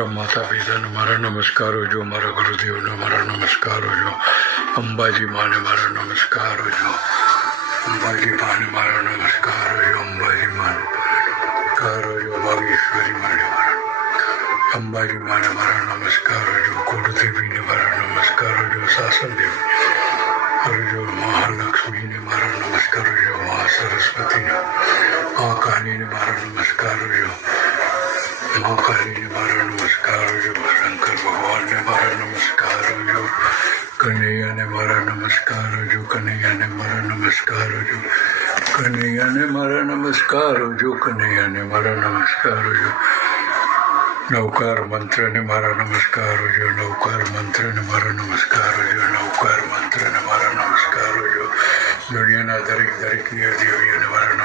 મારા માતા પિતાને મારા નમસ્કારો જો, મારા ગુરુદેવને મારા નમસ્કારો જો, અંબાજી માને મારા નમસ્કારો જો, અંબાજી માને મારા નમસ્કારો જો, અંબાજી માને નમસ્કારો જો, બાગેશ્વરી માને મારા અંબાજી માને મારા નમસ્કારો જો, કુળદેવીને મારા નમસ્કારો જો, સાસનદેવી જો, મહાલક્ષ્મીને મારા નમસ્કારો જો, મા સરસ્વતીને મા કાલીને મારા નમસ્કારો જો, મા કાલીને મારા નમસ્કારો જો, શંકર ભગવાનને મારા નમસ્કારો જો, કનૈયાને મારા નમસ્કારો જો, કનૈયાને મારા નમસ્કારો જો, કનૈયાને મારા નમસ્કારો જો, કનૈયાને મારા નમસ્કારો જો, નવકાર મંત્રને મારા નમસ્કારો જો, નવકાર મંત્રને મારા નમસ્કારો જો, નવકાર મંત્રને મારા નમસ્કારો જો, દુનિયાના દરેક દેવીઓને મારા